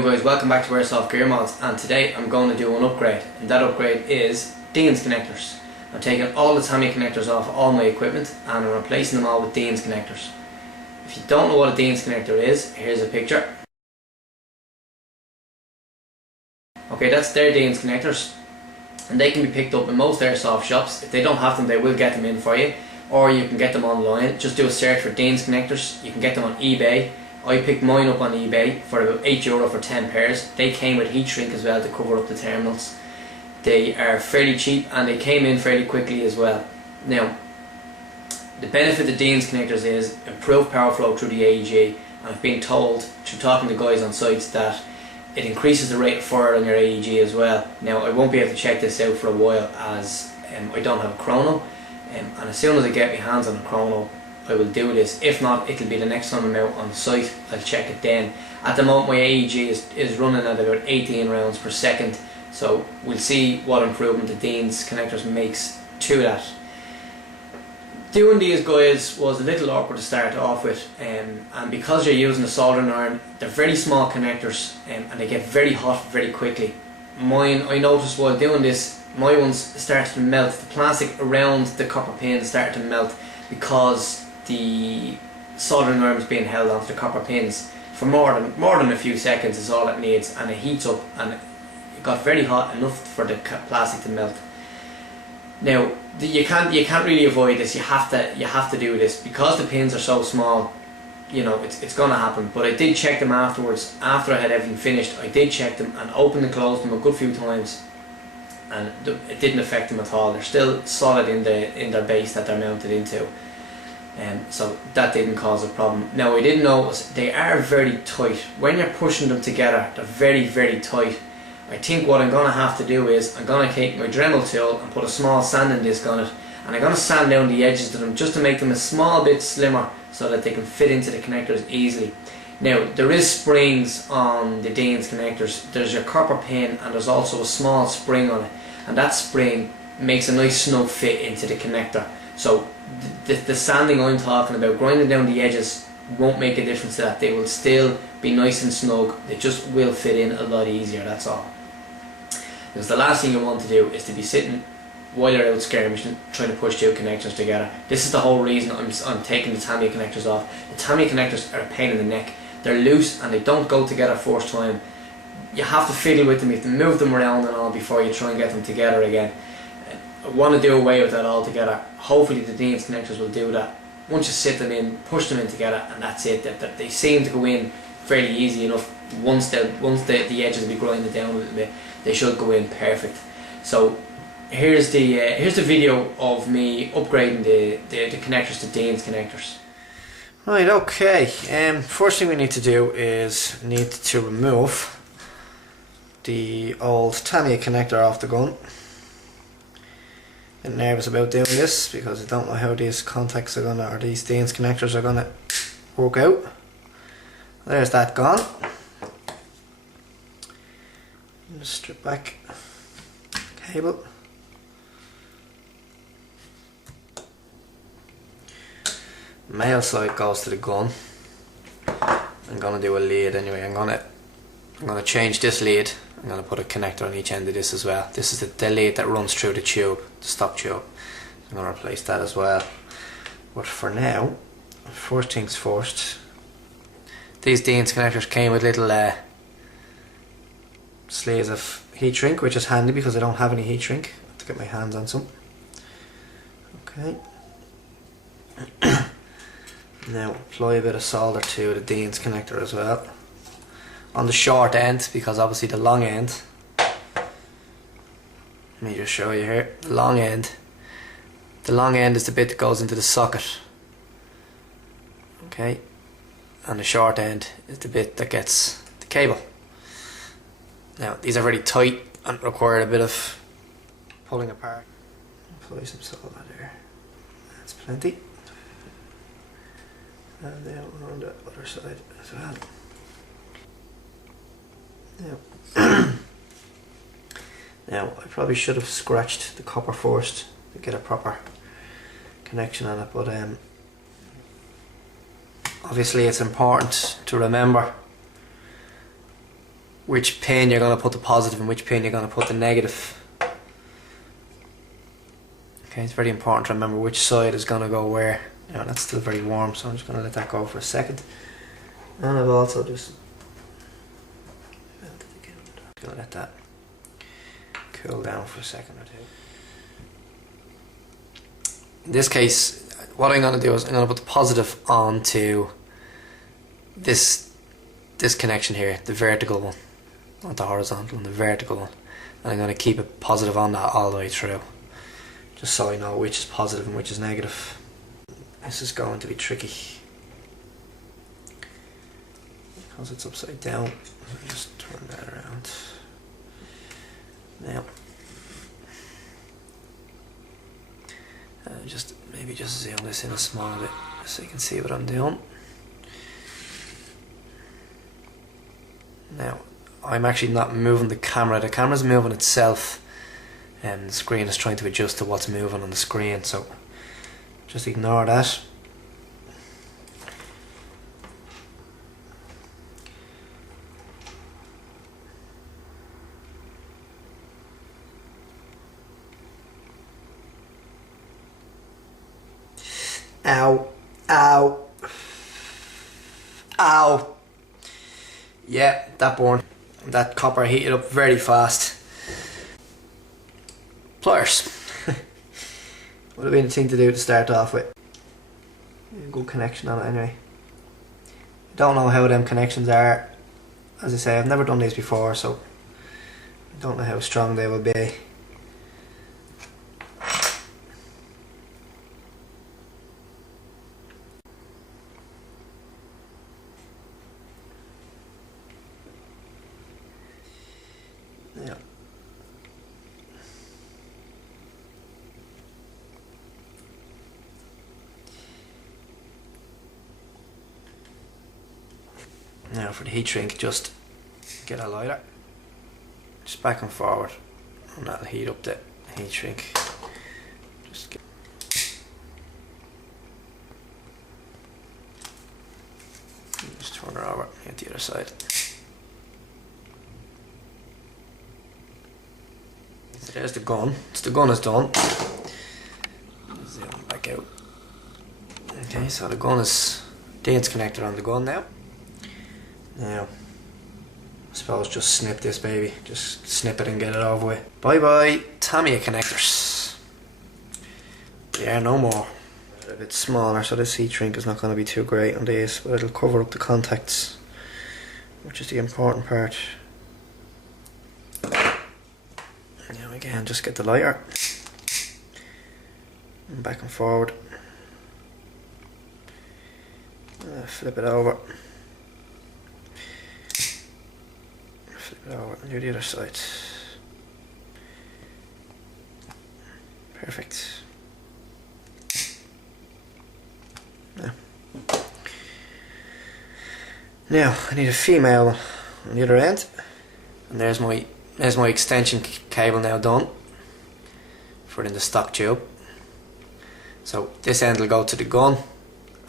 doing, guys? Welcome back to AirsoftGearMods, and today I'm going to do an upgrade, and that upgrade is Dean's connectors. I'm taking all the Tamiya connectors off all my equipment and I'm replacing them all with Dean's connectors. If you don't know what a Dean's connector is, here's a picture. Okay, that's their Dean's connectors, and they can be picked up in most airsoft shops. If they don't have them, they will get them in for you, or you can get them online. Just do a search for Dean's connectors. You can get them on eBay. I picked mine up on eBay for about €8 for 10 pairs. They came with heat shrink as well to cover up the terminals. They are fairly cheap and they came in fairly quickly as well. Now, the benefit of Dean's connectors is improved power flow through the AEG, and I've been told through talking to guys on sites that it increases the rate of fire on your AEG as well. Now, I won't be able to check this out for a while as I don't have a chrono, and as soon as I get my hands on a chrono I will do this. If not, it'll be the next time I'm out on site, I'll check it then. At the moment my AEG is running at about 18 rounds per second, so we'll see what improvement the Dean's connectors makes to that. Doing these guys was a little awkward to start off with, and because you're using a soldering iron, they're very small connectors, and they get very hot very quickly. Mine, I noticed while doing this, my ones started to melt. The plastic around the copper pins started to melt because the soldering iron is being held onto the copper pins for more than a few seconds is all it needs, and it heats up and it got very hot enough for the plastic to melt. Now you can't really avoid this. You have to do this because the pins are so small. You know, it's gonna happen. But I did check them afterwards. After I had everything finished, I did check them and opened and closed them a good few times, and it didn't affect them at all. They're still solid in their base that they're mounted into. So that didn't cause a problem. Now I did notice they are very tight. When you're pushing them together, they're very, very tight. I think what I'm going to have to do is I'm going to take my Dremel tool and put a small sanding disc on it, and I'm going to sand down the edges of them just to make them a small bit slimmer so that they can fit into the connectors easily. Now there is springs on the Dean's connectors. There's your copper pin and there's also a small spring on it, and that spring makes a nice snug fit into the connector. So the sanding I'm talking about, grinding down the edges, won't make a difference to that. They will still be nice and snug. They just will fit in a lot easier, that's all. Because the last thing you want to do is to be sitting while you're out skirmishing trying to push two connectors together. This is the whole reason I'm taking the Tamiya connectors off. The Tamiya connectors are a pain in the neck. They're loose and they don't go together first time. You have to fiddle with them, you have to move them around and all before you try and get them together again. I want to do away with that altogether. Hopefully the Dean's connectors will do that. Once you sit them in, push them in together, and that's it. They seem to go in fairly easy enough. Once the edges will be grinded down a little bit, they should go in perfect. So here's the video of me upgrading the connectors to Dean's connectors. Right, okay. First thing we need to do is need to remove the old Tamiya connector off the gun. I'm nervous about doing this because I don't know how these contacts are gonna, or these Dean's connectors are gonna work out. There's that gone. Just strip back cable. Male side goes to the gun. I'm gonna do a lead anyway. I'm gonna change this lead. I'm going to put a connector on each end of this as well. This is the lead that runs through the tube, the stop tube. I'm going to replace that as well. But for now, first things first, these Dean's connectors came with little sleeves of heat shrink, which is handy because I don't have any heat shrink. I have to get my hands on some. Okay. Now apply a bit of solder to the Dean's connector as well. On the short end, because obviously the long end, let me just show you here, the long end is the bit that goes into the socket, okay, and the short end is the bit that gets the cable. Now these are very tight and require a bit of pulling apart. Apply some solder there, that's plenty, and then on the other side as well. Now I probably should have scratched the copper first to get a proper connection on it, but obviously it's important to remember which pin you're going to put the positive and which pin you're going to put the negative. Okay, it's very important to remember which side is going to go where. Now that's still very warm, so I'm just going to let that go for a second. And I've also just going to let that cool down for a second or two. In this case, what I'm going to do is I'm going to put the positive onto this connection here, the vertical one, not the horizontal one, the vertical one, and I'm going to keep it positive on that all the way through, just so I know which is positive and which is negative. This is going to be tricky because it's upside down. Let me just turn that around. Now, maybe just zoom this in a small bit so you can see what I'm doing. Now, I'm actually not moving the camera. The camera's moving itself, and the screen is trying to adjust to what's moving on the screen. So, just ignore that. Ow, ow, ow. Yeah, that burned. That copper heated up very fast. Pliers. Would have been the thing to do to start off with. Good connection on it anyway. Don't know how them connections are. As I say, I've never done these before, so I don't know how strong they will be. Yeah. Now for the heat shrink, just get a lighter, just back and forward, and that'll heat up the heat shrink. Just turn her over, hit the other side. So there's the gun. The gun is done. Zoom back out. Okay, so the gun is disconnected on the gun now. Now, I suppose just snip this baby. Just snip it and get it over with. Bye bye, Tamiya connectors. They are no more. They're a bit smaller, so this heat shrink is not going to be too great on these, but it'll cover up the contacts, which is the important part. Now again, just get the lighter and back and forward. Flip it over. Flip it over and do the other side. Perfect. Now I need a female on the other end, and there's my extension cable now done for in the stock tube. So this end will go to the gun,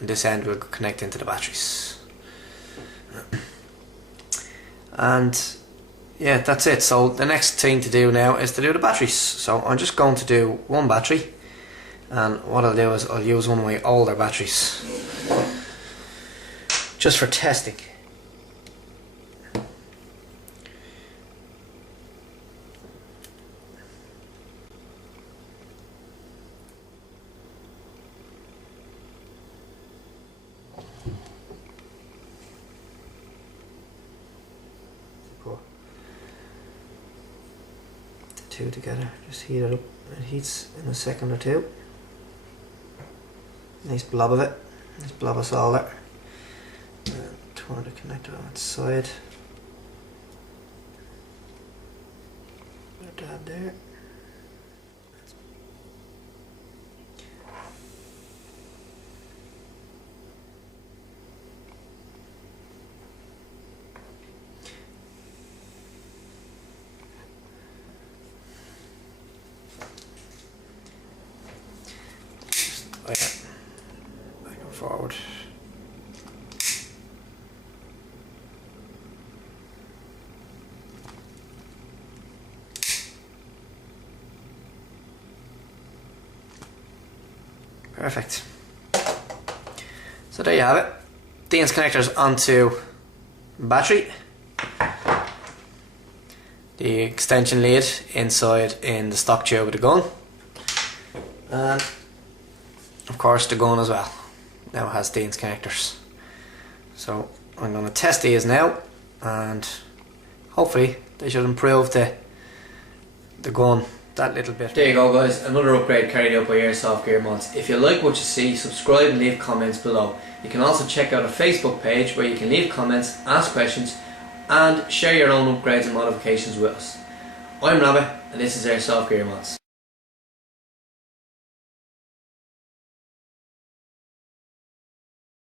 and this end will connect into the batteries. And yeah, that's it. So the next thing to do now is to do the batteries. So I'm just going to do one battery, and what I'll do is I'll use one of my older batteries just for testing. The two together, just heat it up. It heats in a second or two. Nice blob of it, nice blob of solder. And turn the connector on its side. Put that there. Back and forward. Perfect. So there you have it. Dean's connectors onto battery. The extension lead inside in the stock tube of the gun. And of course the gun as well. Now it has Dean's connectors. So I'm going to test these now, and hopefully they should improve the gun that little bit. There you go guys, another upgrade carried out by AirsoftGearMods. If you like what you see, subscribe and leave comments below. You can also check out a Facebook page where you can leave comments, ask questions and share your own upgrades and modifications with us. I'm Rabbit and this is AirsoftGearMods.